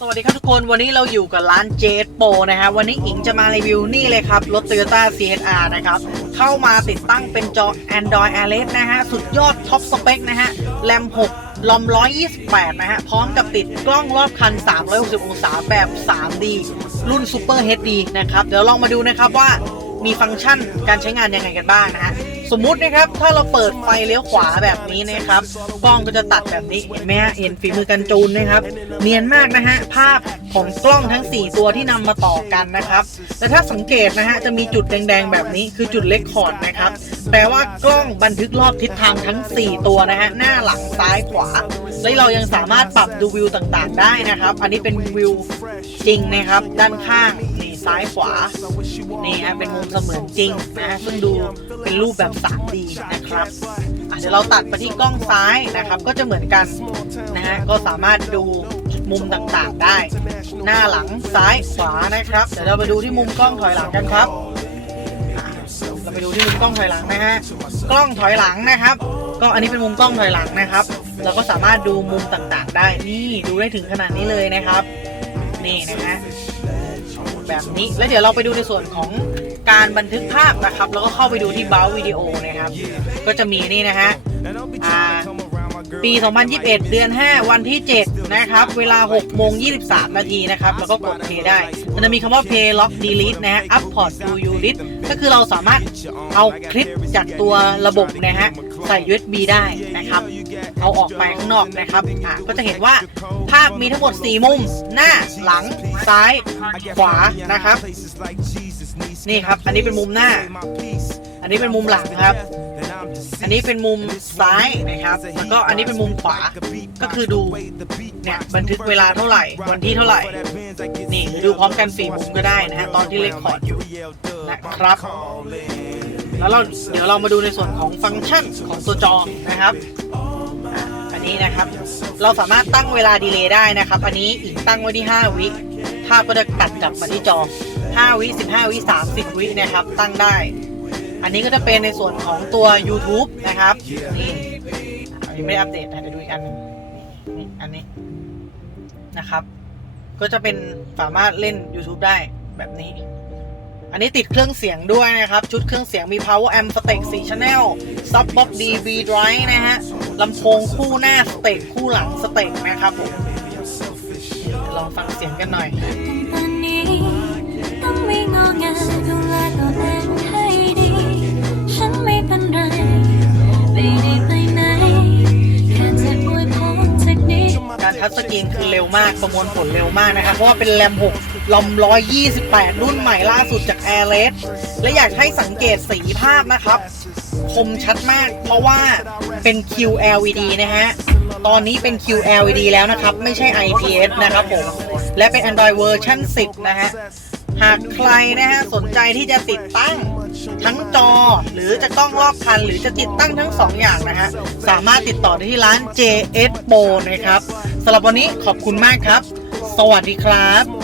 สวัสดีครับทุกคนวันนี้เราอยู่กับร้านเจสโปนะฮะวันนี้อิงจะมารีวิวนี่เลยครับ รถ Toyota CHR นะครับ เข้ามาติดตั้งเป็นจอ Android a l e s นะฮะ สุดยอดท็อปสเปคนะฮะแรม6ลอม 128 นะฮะ พร้อมกับติดกล้องรอบคัน 360 องศาแบบ 3D รุ่น Super HD นะครับ เดี๋ยวลองมาดูนะครับว่ามีฟังก์ชันการใช้งานยังไงกันบ้างนะฮะ สมมุตินะครับ ถ้าเราเปิดไฟเลี้ยวขวาแบบนี้นะครับ กล้องก็จะตัดแบบนี้เห็นไหมฮะเห็นฝีมือกันจูนนะครับ เนียนมากนะฮะ ภาพของกล้องทั้ง 4 ตัวที่นำมาต่อกันนะครับและถ้าสังเกตนะฮะ จะมีจุดแดงๆแบบนี้คือจุดเลคคอร์ดนะครับ แปลว่ากล้องบันทึกรอบทิศทางทั้ง 4 ตัวนะฮะ หน้าหลังซ้ายขวา และเรายังสามารถปรับดูวิวต่างๆ ได้นะครับ อันนี้เป็นวิวจริงนะครับ ด้านข้าง ซ้ายขวา นี่ฮะเป็นมุมเสมือนจริงนะฮะซึ่งดูเป็นรูปแบบ 3D นะครับเดี๋ยวเราตัดไปที่กล้องซ้ายนะครับ ก็จะเหมือนกันนะฮะก็สามารถดูมุมต่างๆได้ หน้าหลังซ้ายขวานะครับ เดี๋ยวเราไปดูที่มุมกล้องถอยหลังกันครับเราไปดูที่มุมกล้องถอยหลังนะฮะกล้องถอยหลังนะครับ ก็อันนี้เป็นมุมกล้องถอยหลังนะครับ เราก็สามารถดูมุมต่างๆ ได้นี่ดูได้ถึงขนาดนี้เลยนะครับ นี่นะฮะ แบบนี้ แล้วเดี๋ยวเราไปดูในส่วนของการบันทึกภาพนะครับ แล้วก็เข้าไปดูที่เบลวิดีโอนะครับ ก็จะมีนี่นะฮะอ่าปี 2021 เดือน 5 วันที่ 7 นะครับ เวลา 6 โมง 23 นาทีนะครับ แล้วก็กด play ได้ มันจะมีคำว่า play lock delete นะฮะ upport to unit ก็คือเราสามารถเอาคลิปจากตัวระบบนะฮะ ใส่ USB ได้นะครับ ไปข้างนอกนะครับอะก็จะเห็นว่าภาพมีทั้งหมด 4 มุม หน้าหลัง ซ้าย ขวานะครับ นี่ครับ อันนี้เป็นมุมหน้า อันนี้เป็นมุมหลังครับ อันนี้เป็นมุมซ้ายนะครับ แล้วก็อันนี้เป็นมุมขวา ก็คือดูเนี่ยบันทึกเวลาเท่าไหร่ วันที่เท่าไหร่ นี่หรือดูพร้อมกันสี่มุมก็ได้นะฮะตอนที่เล่นคอร์ดอยู่นะครับ แล้วเราเดี๋ยวเรามาดูในส่วนของฟังก์ชันของตัวจอนะครับ อันนี้นะครับ เราสามารถตั้งเวลาดีเลย์ได้นะครับ อันนี้อีกตั้งไว้ที่ 5 วิภาพก็จะตัดกลับมาที่จอ 5 วิ 15 วิ 30 วินะครับ ตั้งได้ อันนี้ก็จะเป็นในส่วนของตัว YouTube นะครับ นี่อันนี้ไม่ได้อัปเดตนะเดี๋ยวดูอีกอันนึงนี่อันนี้นะครับ ก็จะเป็นสามารถเล่น YouTube ได้แบบนี้ อันนี้ติดเครื่องเสียงด้วยนะครับ ชุดเครื่องเสียงมี power amp stack 4 channel sub box DB drive นะฮะลำโพงคู่หน้าสเต็กคู่หลังสเต็กนะครับผมลองฟังเสียงกันหน่อยกนี้การทัชสกรีนคือเร็วมาก ประมวลผลเร็วมากนะครับ เพราะว่าเป็นแรม6 ลอม128 รุ่นใหม่ล่าสุดจาก Air r e s และอยากให้สังเกตสีภาพนะครับ คมชัดมาก เพราะว่าเป็น QLED นะฮะ ตอนนี้เป็น QLED แล้วนะครับ ไม่ใช่ IPS นะครับผม และเป็น Android เวอร์ชัน10 นะฮะ หากใครนะฮะ สนใจที่จะติดตั้งทั้งจอหรือจะกล้องรอบคัน หรือจะติดตั้งทั้ง 2 อย่างนะฮะ สามารถติดต่อได้ที่ร้าน JS Pro นะครับสำหรับวันนี้ขอบคุณมากครับ สวัสดีครับ